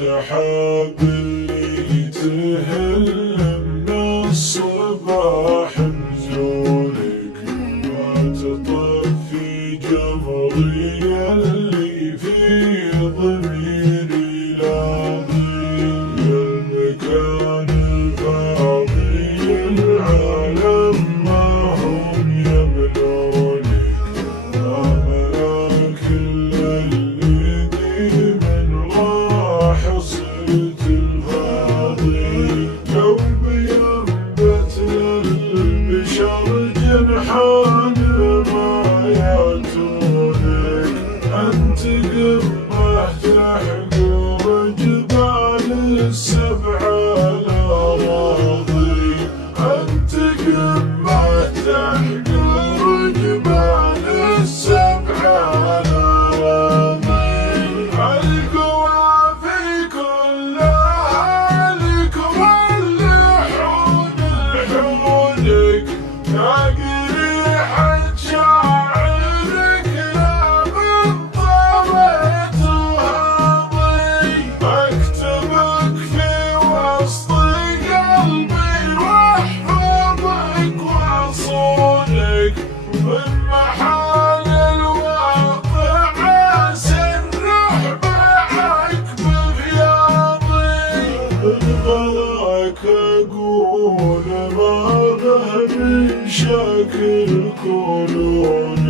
السحاب اللي تهل من الصباح نزولك ما تطفي جمري اللي في ضميري لاضي المكان الفاضي العالم ما هم يملونك ما ملاك إلا اللي من راح صرت الفاضي قلبي ينبت للبشر جنحان ما ياتونك أنت قمة تحقر جبال السبع الأراضي أنت قمة تحقر جبال السبع الأراضي القوافي كلها لك واللحون لحونك تلاقي ريحة شاعرك لا من طويت وهاضي أكتبك في وسط قلبي واحفظك واصونك من محال الواقع سنح بعك بغياضي بغلاك أقول ما به من شكل كونك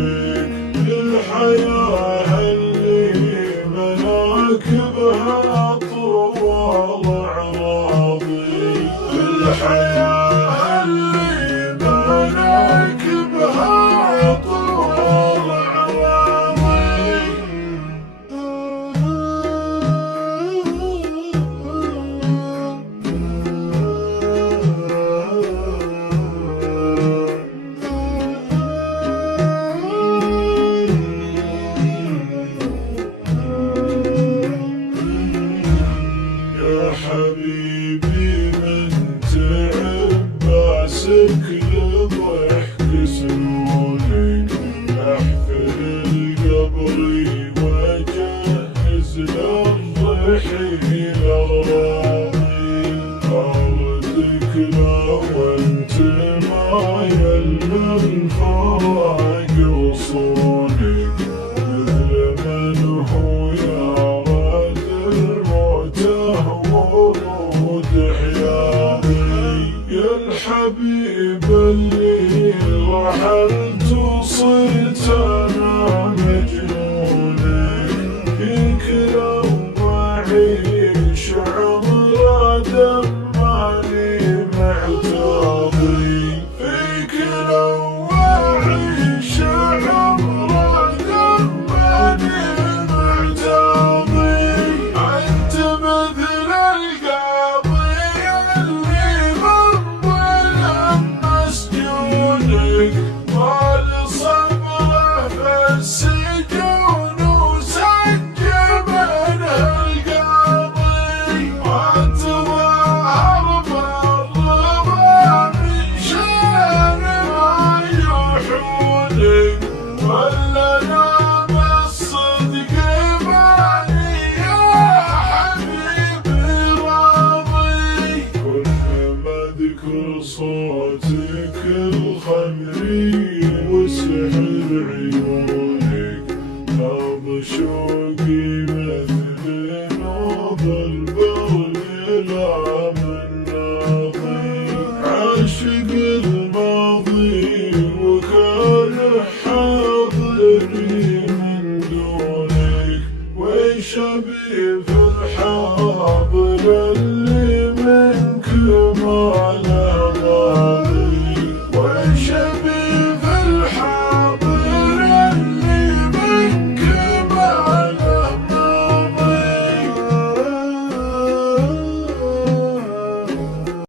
الحياة اللي مناكبها طوال أعراضي الحياة اللي مناكبها طوال يا حبيبي من تعب باسك لضحك سنونك احفر القبر واجهز للرحيل الراضي ارضك لا وانت مايل من فراق وصونك مثل من هو يراد الموت ورود حياضي يا الحبيب اللي رحلت وصرت انا مجنونك فيك لو اعيش عمر دماني معتاضي فيك لو اعيش عمر دماني معتاضي انت مثل القاضي اللي مضى مسجونك طال صبره في السجون وسجن منه القاضي ما تظاهر بالرضا من شان ما يوحونك ولا نام الصدق ماني يا حبيبي راضي كلما اذكر صوتك الخمري وسحر عيونك نبض شوقي مثل نبض البغل لا من ناضي عاشق الماضي وكان حاضري من دونك ويش ابي في الحاضر اللي منك ما